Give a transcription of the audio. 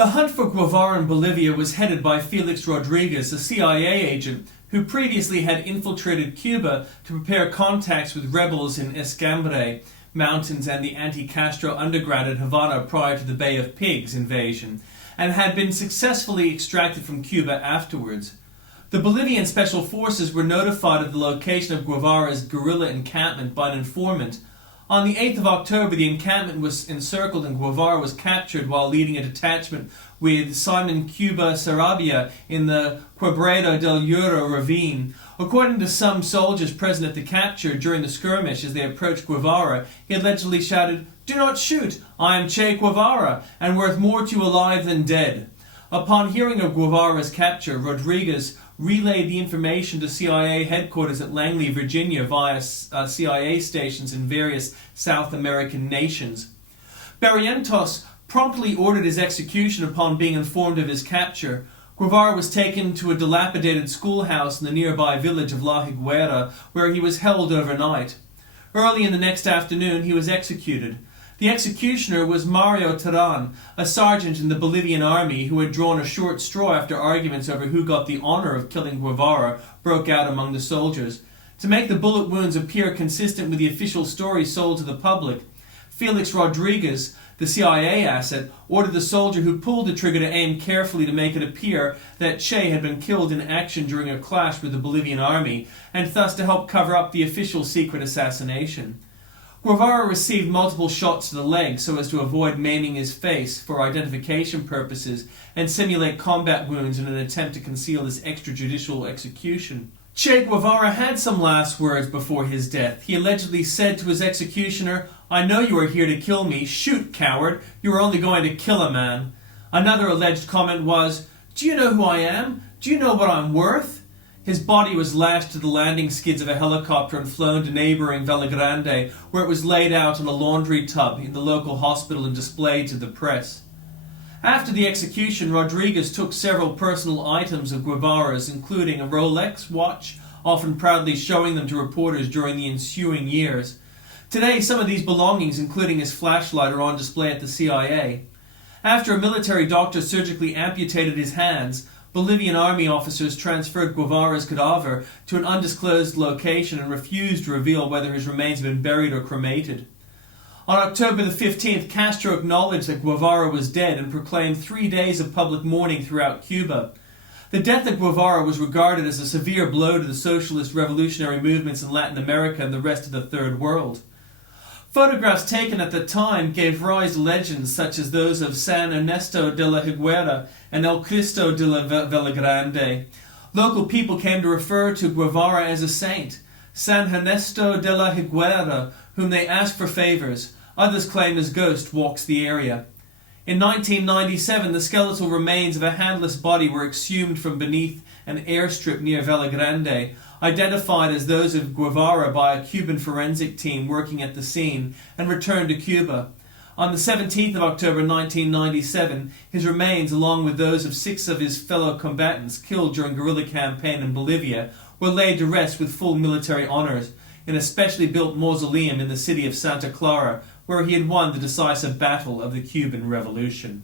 The hunt for Guevara in Bolivia was headed by Félix Rodríguez, a CIA agent who previously had infiltrated Cuba to prepare contacts with rebels in Escambray Mountains and the anti-Castro underground at Havana prior to the Bay of Pigs invasion, and had been successfully extracted from Cuba afterwards. The Bolivian Special Forces were notified of the location of Guevara's guerrilla encampment by an informant. On the 8th of October, the encampment was encircled and Guevara was captured while leading a detachment with Simeón Cuba Sarabia in the Quebrada del Yuro ravine. According to some soldiers present at the capture during the skirmish as they approached Guevara, he allegedly shouted, "Do not shoot! I am Che Guevara, and worth more to you alive than dead." Upon hearing of Guevara's capture, Rodríguez relayed the information to CIA headquarters at Langley, Virginia via CIA stations in various South American nations. Barrientos promptly ordered his execution upon being informed of his capture. Guevara was taken to a dilapidated schoolhouse in the nearby village of La Higuera, where he was held overnight. Early in the next afternoon, he was executed. The executioner was Mario Terán, a sergeant in the Bolivian army who had drawn a short straw after arguments over who got the honor of killing Guevara broke out among the soldiers. To make the bullet wounds appear consistent with the official story sold to the public, Félix Rodríguez, the CIA asset, ordered the soldier who pulled the trigger to aim carefully to make it appear that Che had been killed in action during a clash with the Bolivian army, and thus to help cover up the official secret assassination. Guevara received multiple shots to the leg so as to avoid maiming his face for identification purposes and simulate combat wounds in an attempt to conceal this extrajudicial execution. Che Guevara had some last words before his death. He allegedly said to his executioner, "I know you are here to kill me. Shoot, coward. You are only going to kill a man." Another alleged comment was, "Do you know who I am? Do you know what I'm worth?" His body was lashed to the landing skids of a helicopter and flown to neighboring Grande, where it was laid out in a laundry tub in the local hospital and displayed to the press. After the execution, Rodríguez took several personal items of Guevara's, including a Rolex watch, often proudly showing them to reporters during the ensuing years. Today, some of these belongings, including his flashlight, are on display at the CIA. After a military doctor surgically amputated his hands, Bolivian army officers transferred Guevara's cadaver to an undisclosed location and refused to reveal whether his remains had been buried or cremated. On October the 15th, Castro acknowledged that Guevara was dead and proclaimed 3 days of public mourning throughout Cuba. The death of Guevara was regarded as a severe blow to the socialist revolutionary movements in Latin America and the rest of the Third World. Photographs taken at the time gave rise to legends such as those of San Ernesto de la Higuera and El Cristo de la Grande. Local people came to refer to Guevara as a saint, San Ernesto de la Higuera, whom they asked for favors. Others claim his ghost walks the area. In 1997, the skeletal remains of a handless body were exhumed from beneath an airstrip near Grande, identified as those of Guevara by a Cuban forensic team working at the scene, and returned to Cuba. On the 17th of October 1997, his remains, along with those of 6 of his fellow combatants killed during guerrilla campaign in Bolivia, were laid to rest with full military honors in a specially built mausoleum in the city of Santa Clara, where he had won the decisive battle of the Cuban Revolution.